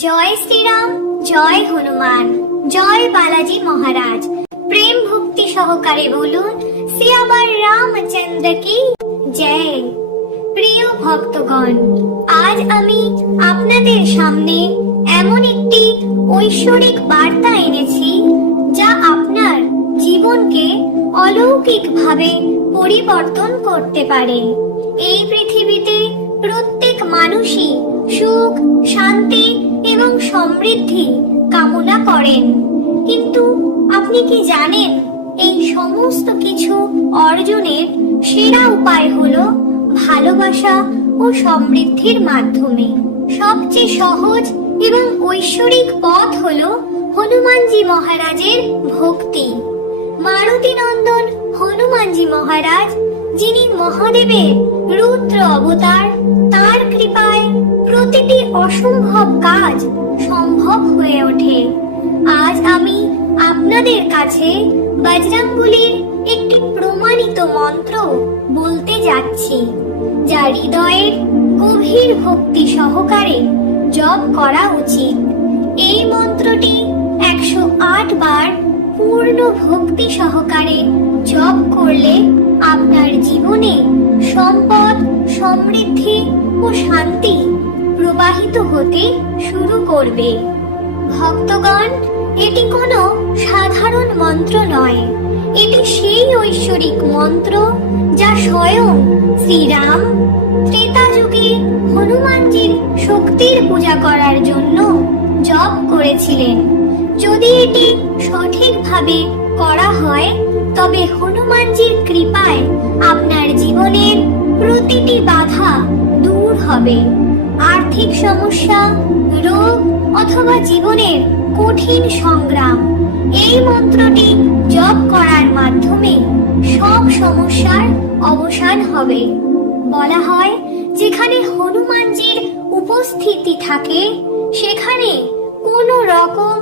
জয় শ্রীরাম, জয় হনুমান, জয় বালাজি মহারাজ। প্রেম ভক্তি সহকারে বলুন সিয়াবার রামচন্দ্র কি জয়। প্রিয় ভক্তগণ, আজ আমি আপনাদের সামনে এমন একটি ঐশ্বরিক বার্তা এনেছি যা আপনার জীবনকে অলৌকিকভাবে পরিবর্তন করতে পারে। এই পৃথিবীতে প্রত্যেক মানুষই সুখ, শান্তি এবং সমৃদ্ধি কামনা করেন, কিন্তু আপনি কি জানেন এই সমস্ত কিছু অর্জনের সেরা উপায় হলো ভালোবাসা ও সমৃদ্ধির মাধ্যমে। সবচেয়ে সহজ এবং ঐশ্বরিক পথ হলো হনুমানজি মহারাজের ভক্তি। মারুতি নন্দন হনুমানজি মহারাজ, যিনি মহাদেবের রুদ্র অবতার, তার কৃপায় প্রতিটি অসম্ভব কাজ সম্ভব হয়ে ওঠে। আজ আমি আপনাদের কাছে বজরংবলীর একটি প্রমাণিত মন্ত্র বলতে যাচ্ছি, যা হৃদয়ের গভীর ভক্তি সহকারে জপ করা উচিত। এই মন্ত্রটি 108 বার পূর্ণ ভক্তি সহকারে জপ করলে আপনার জীবনে সম্পদ, সমৃদ্ধি ও শান্তি প্রবাহিত হতে শুরু করবে। ভক্তগণ, এটি কোনো সাধারণ মন্ত্র নয়, এটি সেই ঐশ্বরিক মন্ত্র যা স্বয়ং শ্রীরাম ত্রেতা যুগে হনুমানজির শক্তির পূজা করার জন্য জপ করেছিলেন। যদি এটি সঠিকভাবে করা হয় তবে হনুমানজির কৃপায় আপনার জীবনের প্রতিটি বাধা দূর হবে। আর্থিক সমস্যা, রোগ অথবা জীবনের কঠিন সংগ্রাম, এই মন্ত্রটি জপ করার মাধ্যমে সব সমস্যার অবসান হবে। বলা হয়, যেখানে হনুমানজির উপস্থিতি থাকে সেখানে কোনো রকম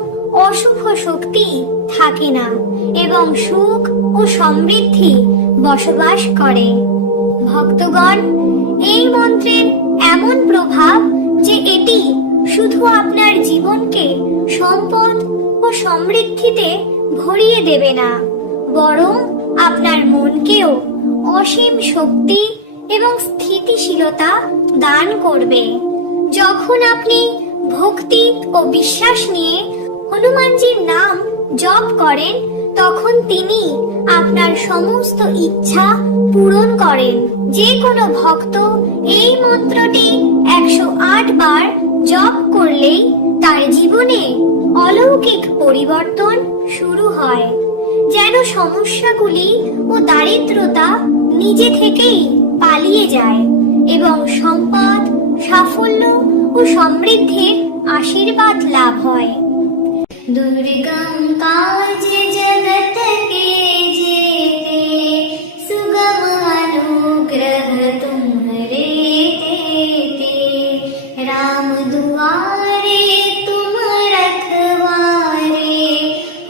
অশুভ শক্তি থাকে না এবং সুখ ও সমৃদ্ধি বসবাস করে। ভক্তগণ, এই মন্ত্রের এমন প্রভাব যে এটি শুধু আপনার জীবনকে সম্পদ ও সমৃদ্ধিতে ভরিয়ে দেবে না, বরং আপনার মনকেও অসীম শক্তি এবং স্থিতিশীলতা দান করবে। যখন আপনি ভক্তি ও বিশ্বাস নিয়ে হনুমানজির নাম জপ করেন, তখন তিনি আপনার সমস্ত ইচ্ছা পূরণ করেন। যে কোনো ভক্ত এই মন্ত্রটি 108 বার জপ করলেই তার জীবনে অলৌকিক পরিবর্তন শুরু হয়, যেন সমস্যাগুলি ও দারিদ্রতা নিজে থেকেই পালিয়ে যায় এবং সম্পদ, সাফল্য ও সমৃদ্ধির আশীর্বাদ লাভ হয়। দুর্গম কাজে জগত के जेते, सुगम अनुग्रह तुम्हारे देते। राम दुआरे तुम रखवारे,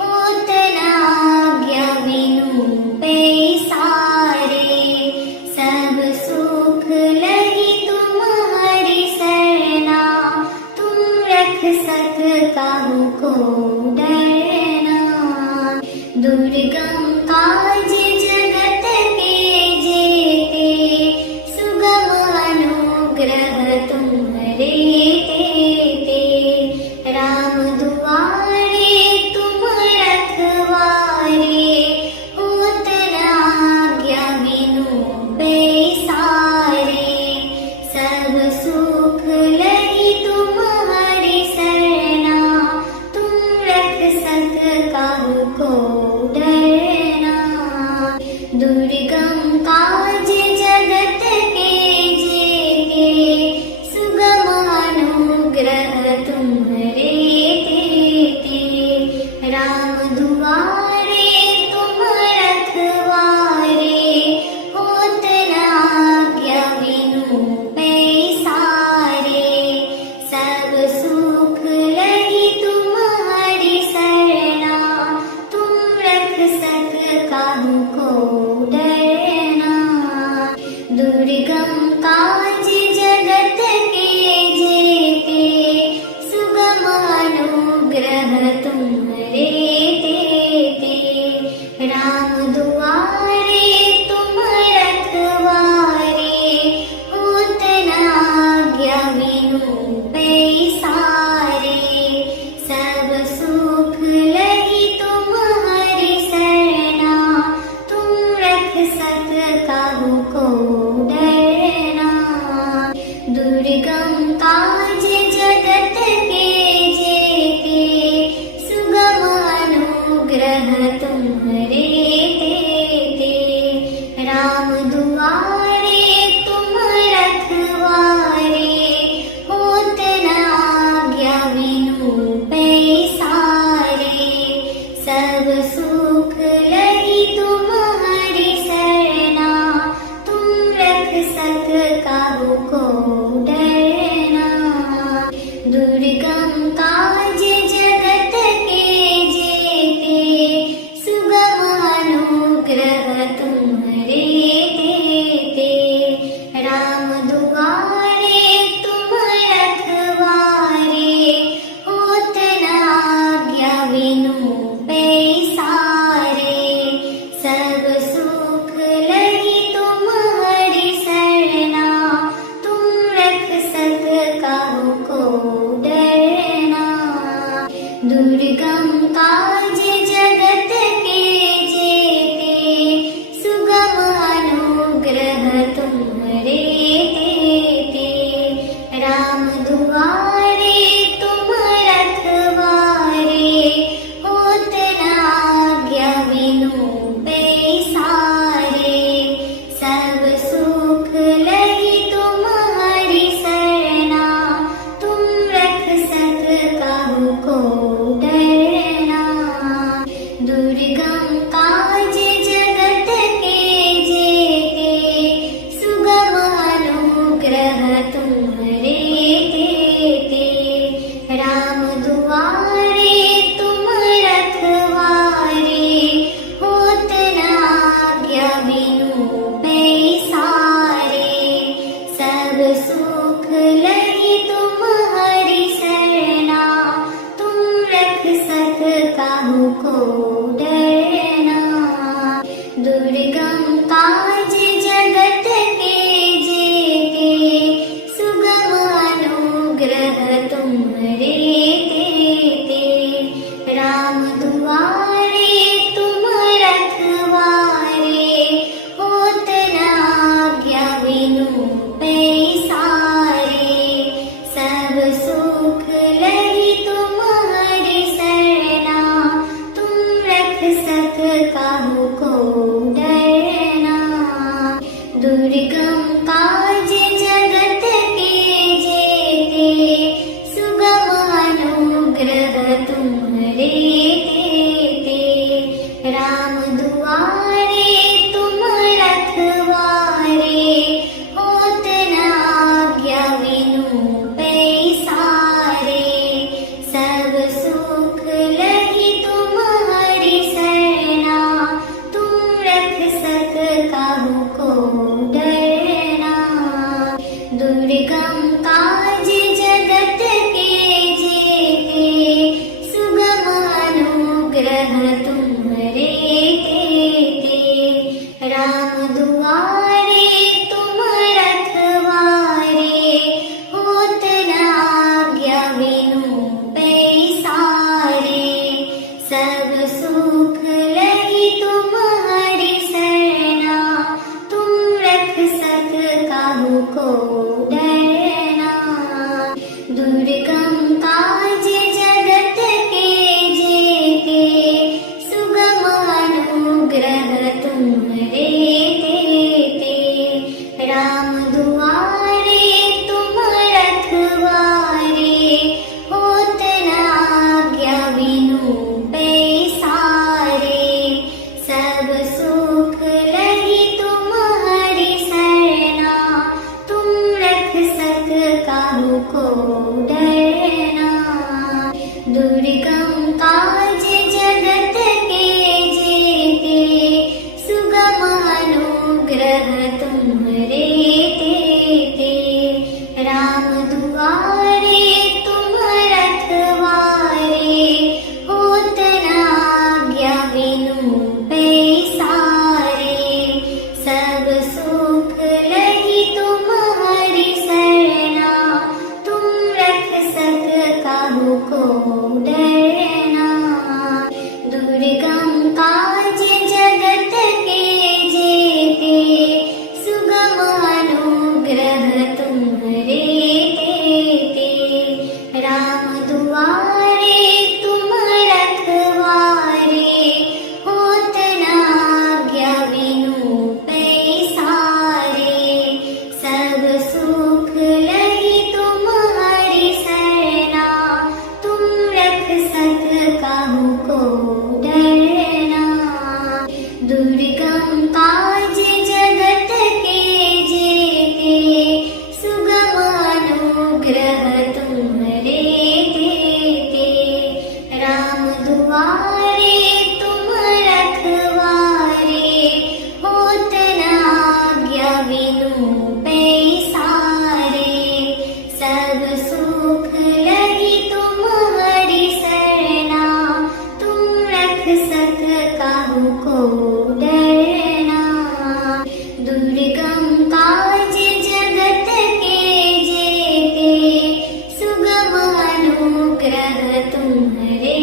होत न आज्ञा बिनु पैसारे। सब सुख लगी तुम्हारी सरना, तुम रख सक काहू को डरना। दुर्गम काज जगत के जेते, सुगम अनुग्रह तुम्हारे देते। राम दुआरे तुम रखवारे, होत न आज्ञा बिनु पैसारे। सब सुख लगी तुम्हारी सरना, तुम रख सक काहू को डरना। दुर्गम काज जगत के जेते, सुगम अनुग्रह तुम्हारे देते। राम दुआरे तुम रखवारे, होत न आज्ञा बिनु पैसारे। सब सुख लगी तुम्हारी सरना, तुम रख सक काहू को डरना। दुर्गम काज जगत के जेते, सुगम ग्रह तुम्हारे तेते। राम दुआरे तुम रखवारे, होत न आज्ञा बिनु पैसारे। सब सुख लही तुम्हारी सरना, तुम रख सक काहू को डरना। दुर्गम काज जगत के जेते, सुगम अनुग्रह तुम्हारे तेते। राम दुआरे तुम रखवारे, होत न आज्ञा बिनु पैसारे। सब सुख लही तुम्हारी सरना, तुम रख सक काहू को डरना। दुर्गम काज जगत के जेते, सुगम अनुग्रह तुम्हारे तेते। राम दुआरे तुम रखवारे, होत न आज्ञा बिनु पैसारे। सब सुख लही तुम्हारी सरना, तुम रख सक काहू को डरना। दुर्गम काज जगत के जेते, सुगम अनुग्रह तुम्हारे तेते। राम दुआरे तुम रखवारे, होत न आज्ञा बिनु पैसारे। सब सुख लही तुम्हारी सरना, तुम रख सक काहू को डरना। दुर्गम काज जगत के जेते, सुगम अनुग्रह तुम्हारे तेते। राम दुआरे तुम रखवारे, होत न आज्ञा बिनु पैसारे। सब सुख लही तुम्हारी सरना, तुम रख सक काहू को डरना। दुर्गम काज जगत के जेते, सुगम अनुग्रह तुम्हारे तेते। राम दुआरे तुम रखवारे, होत न आज्ञा बिनु पैसारे। सब सुख लही तुम्हारी सरना, तुम रख सक काहू को डरना। दुर्गम काज जगत के जेते, सुगम अनुग्रह तुम्हारे तेते। राम दुआरे तुम रखवारे, होत न आज्ञा बिनु पैसारे। सब सुख लही तुम्हारी सरना, तुम रख सक काहू को डरना। दुर्गम काज जगत के जेते, सुगम दुआरे तुम रखवारे, होत न आज्ञा बिनु पैसारे। सब सुख लही तुम्हारी सरना, तुम रख सक काहू को डरना। दुर्गम काज जगत के जेते, सुगम अनुग्रह तुम्हारे देते। राम दुआरे तुम रखवारे, होत न आज्ञा बिनु पैसारे। सब सुख लही तुम्हारी सरना, तुम रख सक काहू को डरना। दुर्गम काज जगत के जेते, सुगम अनुग्रह तुम्हारे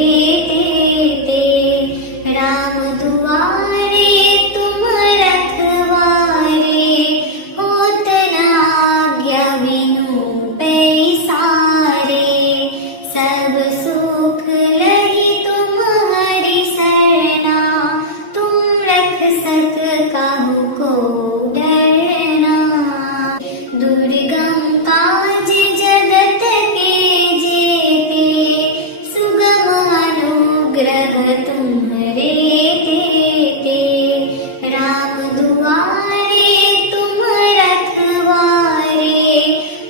देते। राम दुआरे तुम रखवारे, होत न आज्ञा बिनु पैसारे। सब सुख लही तुम्हारी सरना, तुम रख सक काहू को डरना। दुर्गम काज जगत के जेते, सुगम अनुग्रह तुम्हारे देते। राम दुआरे तुम रखवारे,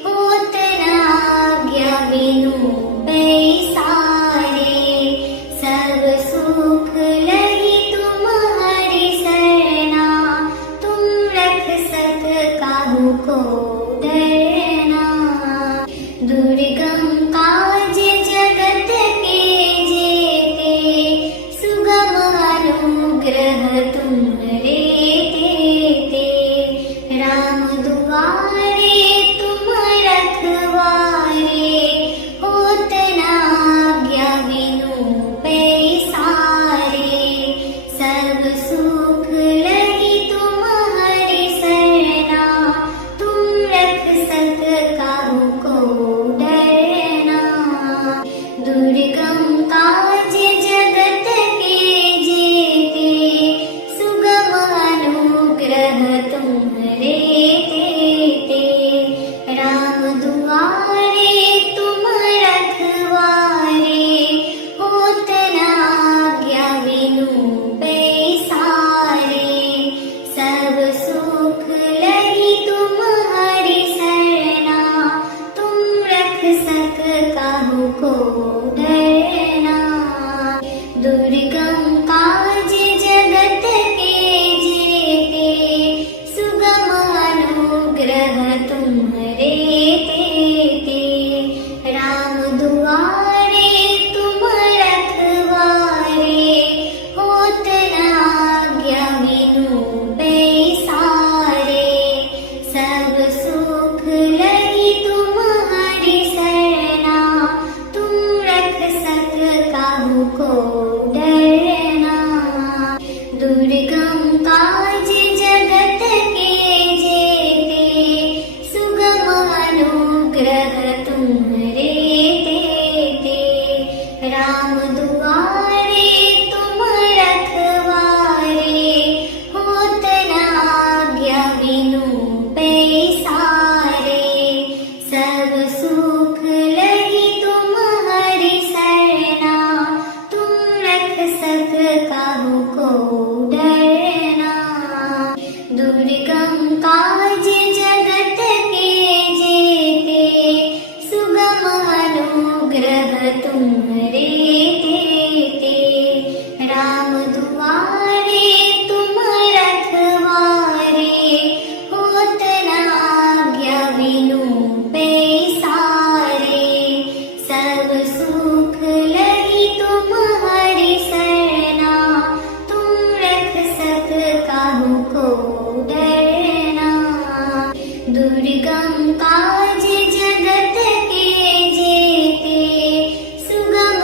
होत न आज्ञा बिनु पैसारे। सब सुख लही तुम्हारी सरना, तुम रख सक काहू को डरना। दुर्गम काज जगत के जेते, सुगम अनुग्रह तुम्हारे देते। राम दुआरे तुम रखवारे, होत न आज्ञा बिनु पैसारे। सब सुख लही तुम्हारी सरना, तुम रख सक काहू को डरना। दुर्गम काज जगत के जेते, सुगम अनुग्रह तुम्हारे देते। राम दुआरे तुम रखवारे, होत न आज्ञा बिनु पैसारे। सब सुख लही तुम्हारी सरना, तुम रख सक काहू को डरना। दुर्गम काज जगत के जेते, सुगम अनुग्रह तुम्हारे देते। राम दुआरे तुम रखवारे, होत न आज्ञा बिनु पैसारे। सब सुख लही तुम्हारी सरना, तुम रख सक काहू को डरना। दुर्गम काज जगत के जेते, सुगम अनुग्रह तुम्हारे देते। राम दुआरे तुम रखवारे, होत न आज्ञा बिनु पैसारे। सब सुख लही तुम्हारी सरना, तुम रख सक काहू को डरना। दुर्गम काज जगत के जेते, सुगम अनुग्रह तुम्हारे देते। राम दुआरे तुम रखवारे, होत न आज्ञा बिनु पैसारे। सब सुख लही तुम्हारी सरना, तुम रख सक काहू को डरना। दुर्गम काज जगत के जेते, सुगम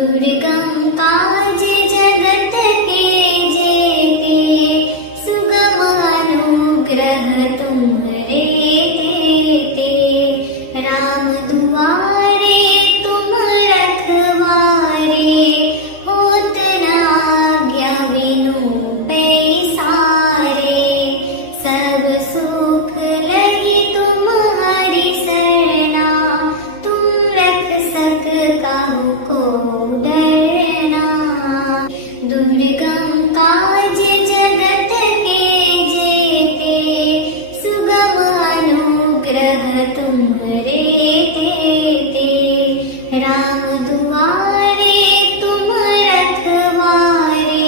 दुर्गम काज जगत के जेते, सुगम अनुग्रह तुम्हारे तेते। राम दुआरे तुम रखवारे, होत न आज्ञा बिनु पैसारे। सब सुख लही तुम्हारी सरना, तुम रख सक काहू को डरना। दुर्गम काज जगत के जेते, सुगम अनुग्रह तुम्हारे तेते। राम दुआरे तुम रखवारे,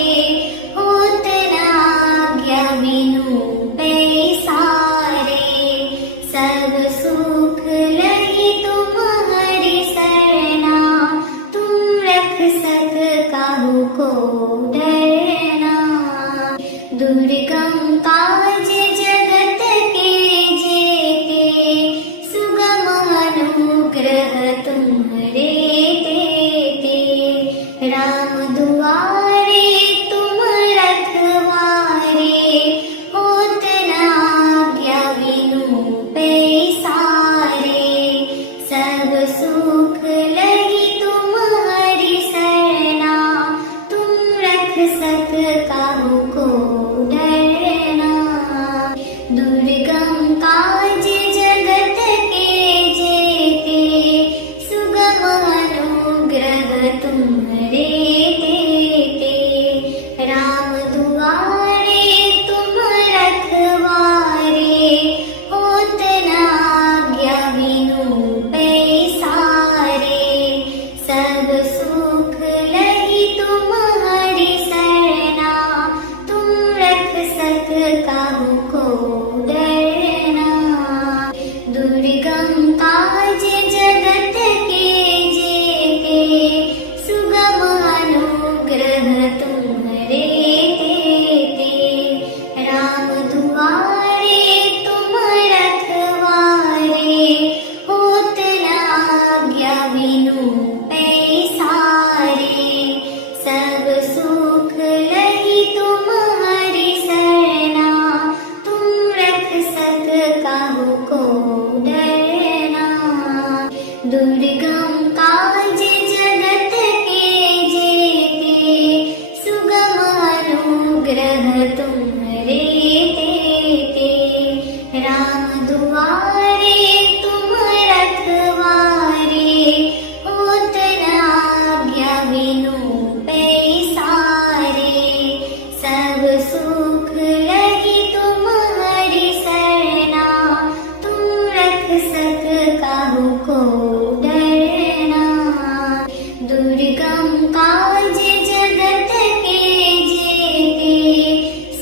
होत न आज्ञा बिनु पैसारे। सब सुख लही तुम्हारी सरना, तुम रख सक काहू को डरना। दुर्गम काज जगत के जेते, सुगम अनुग्रह तुम्हारे तेते। राम दुआरे तुम रखवारे, होत न आज्ञा बिनु पैसारे। सब सुख लही तुम्हारी सरना, तुम रख सक काहू को डरना। दुर्गम काज जगत के जेते, सुगम अनुग्रह तुम्हारे तेते। राम दुआरे तुम रखवारे, होत न आज्ञा बिनु पैसारे। सब सुख लही तुम्हारी सरना, तुम रख सक काहू को डरना। दुर्गम काज जगत के जेते, सुगम अनुग्रह तुम्हारे तेते। राम दुआरे तुम रखवारे, होत न आज्ञा बिनु पैसारे। सब सुख लही तुम्हारी सरना, तुम रख सक काहू को डरना। दुर्गम काज जगत के जेते, सुगम अनुग्रह तुम्हारे तेते। राम दुआरे तुम रखवारे, होत न आज्ञा बिनु पैसारे। सब सुख लही तुम्हारी सरना, तुम रख सक काहू को डरना। दुर्गम काज जगत के जेते,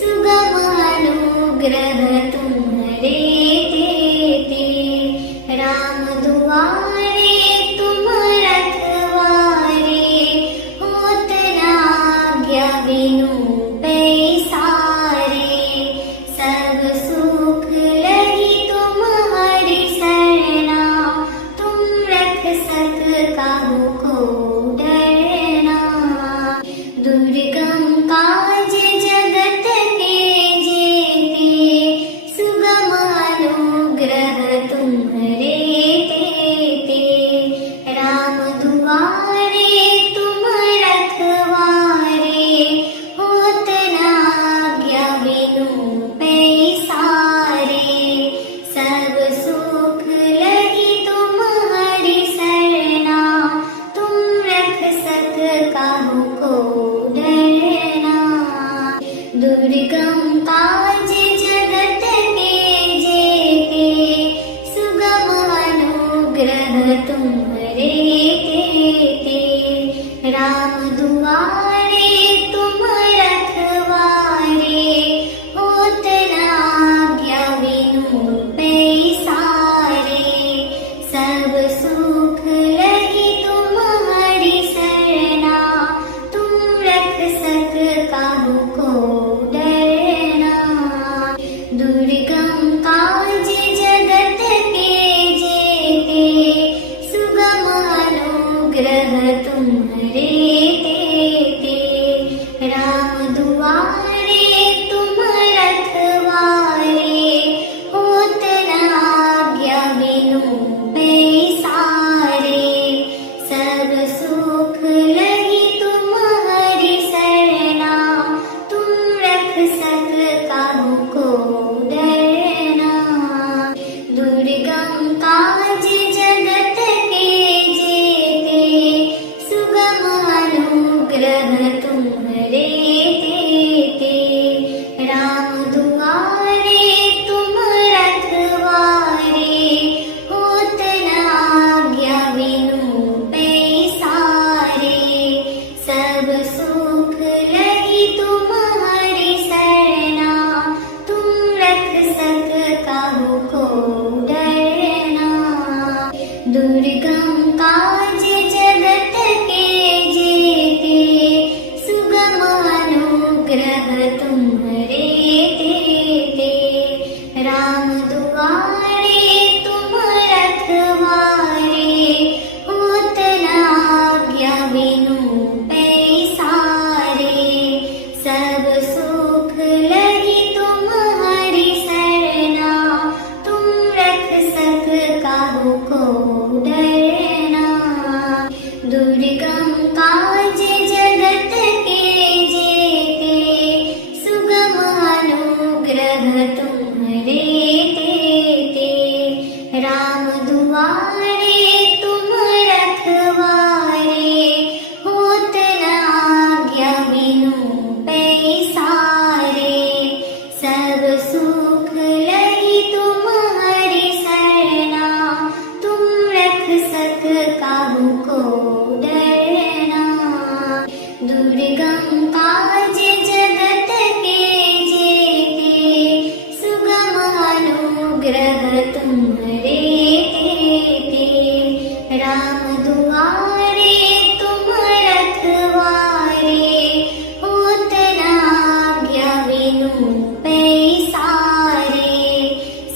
सुगम अनुग्रह तुम्हारे तेते। राम दुआरे तुम रखवारे, होत न आज्ञा बिनु पैसारे। सब सुख लही तुम्हारी सरना, तुम रख सक काहू को डरना। दुर्गम काज जगत के जेते, सुगम अनुग्रह तुम्हारे तेते। राम दुआरे तुम रखवारे, होत न आज्ञा बिनु पैसारे। सब सुख लही तुम्हारी सरना, तुम रख सक काहू को डरना। दुर्गम काज जगत के जेते, सुगम अनुग्रह तुम्हारे तेते। राम दुआरे तुम रखवारे, होत न आज्ञा बिनु पैसारे। सब सुख लही तुम्हारी सरना, तुम रख सक काहू को डरना। दुर्गम काज जगत के जेते, सुगम अनुग्रह तुम्हारे तुम्हारे देते। राम दुआरे तुम रखवारे, होत न आज्ञा बिनु पैसारे। सब सुख लही तुम्हारी सरना, तुम रख सक काहू को डरना। दुर्गम काज जगत के जेते, सुगम अनुग्रह तुम्हारे देते। राम दुआरे तुम रखवारे, होत न आज्ञा बिनु पैसारे। सब सुख लही तुम्हारी सरना, तुम रख सक काहू को डरना। दुर्गम काज जगत के जेते, सुगम अनुग्रह तुम्हारे देते। राम दुआरे तुम रखवारे, होत न आज्ञा बिनु पैसारे। सब सुख लही तुम्हारी सरना, तुम रख सक काहू को डरना। दुर्गम काज जगत के जेते, सुगम अनुग्रह तुम्हारे देते। राम दुआरे तुम रखवारे, होत न आज्ञा बिनु पैसारे।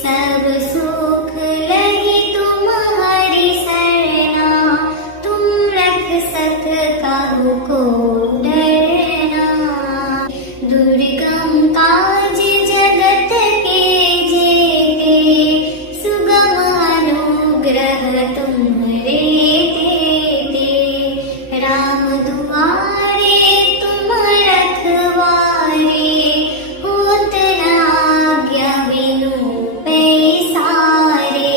सब सुख लही तुम्हारी सरना, तुम रख सक काहू को डरना। दुर्गम काज जगत के जेते, सुगम अनुग्रह तुम्हारे देते। राम दुआरे तुम रखवारे, होत न आज्ञा बिनु पैसारे।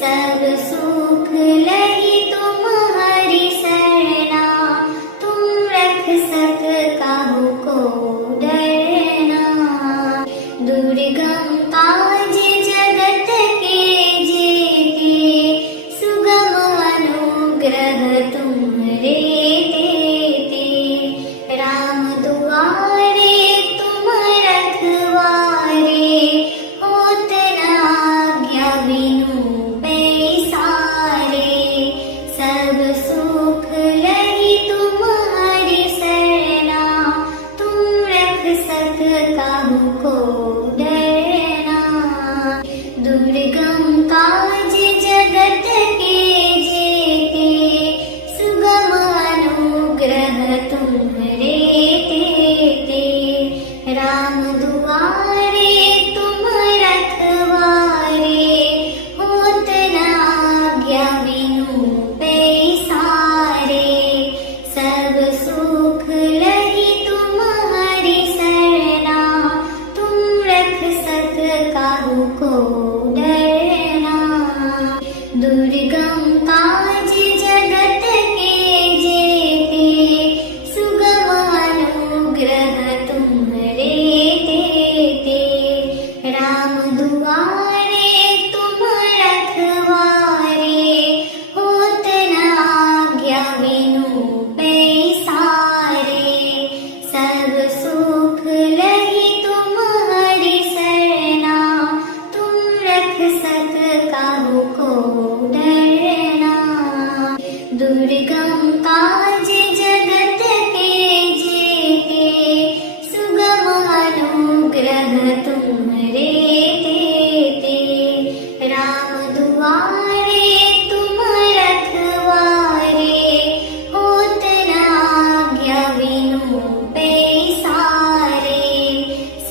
सब सुख लही तुम्हारी सरना, तुम रख सक काहू को डरना। दुर्गम काज जगत के जेते, सुगम अनुग्रह तुम्हारे देते। राम दुआरे तुम रखवारे, होत न आज्ञा बिनु पैसारे। सब सुख लही तुम्हारी सरना, तुम रख सक काहू को डरना। दुर्गम काज जगत के जेते, सुगम अनुग्रह तुम्हारे देते। राम दुआरे तुम रखवारे, होत न आज्ञा बिनु पैसारे। सब सुख लही तुम्हारी सरना, तुम रख सक काहू को डरना। दुर्गम काज जगत के जेते, सुगम अनुग्रह तुम्हारे देते। राम दुआरे तुम रखवारे, होत न आज्ञा बिनु पैसारे। सब सुख लही तुम्हारी सरना, तुम रख सक काहू को डरना। दुर्गम काज जगत के जेते, सुगम अनुग्रह तुम्हारे देते। राम दुआरे तुम रखवारे, होत न आज्ञा बिनु पैसारे।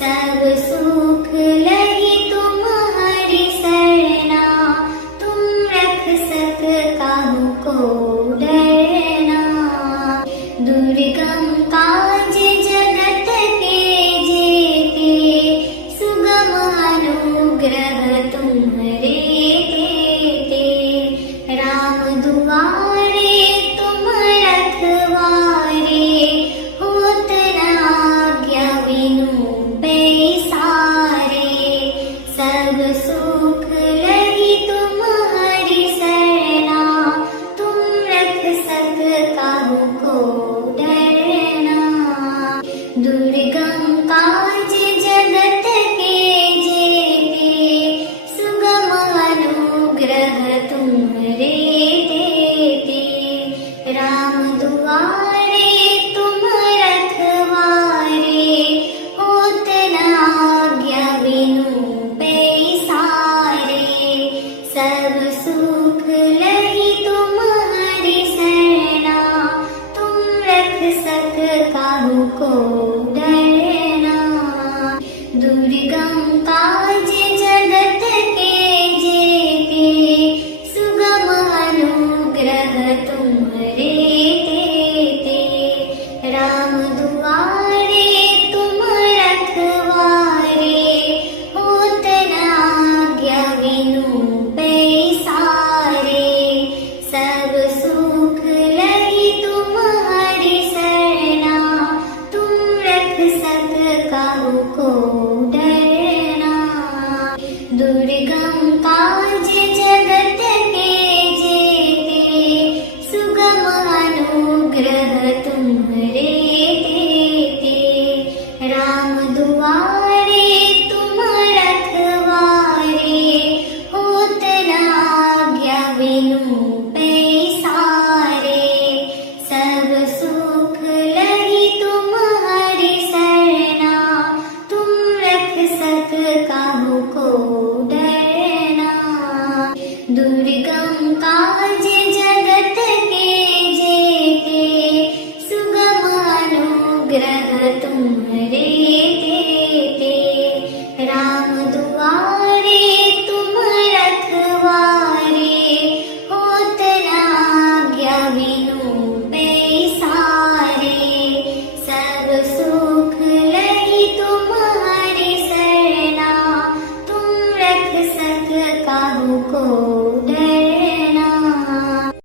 सब सुख लही तुम्हारी सरना, तुम रख सक काहू को डरना। दुर्गम काज जगत के जेते, सुगम अनुग्रह तुम्हारे देते। राम दुआरे तुम रखवारे, सक काहू को डरना। दुर्गम काज जगत के जेते, सुगम अनुग्रह तुम्हारे तेते। राम दुआरे तुम रखवारे, होत न आज्ञा बिनु पैसारे। सब सुख लगी तुम्हारी सरना, तुम रख सक काहू को डरना। दुर्गम काज जगत के जेते, सुगम अनुग्रह तुम्हारे तेते। राम दुआरे तुम रखवारे, होत न आज्ञा बिनु पैसारे। सब सुख लगी तुम्हारी सरना, तुम रख सक काहू को डरना। दुर्गम काज जगत के जेते, सुगम अनुग्रह तुम्हारे तेते। राम दुआरे तुम रखवारे, होत न आज्ञा बिनु पैसारे। सब सुख लगी तुम्हारी सरना, तुम रख सक काहू को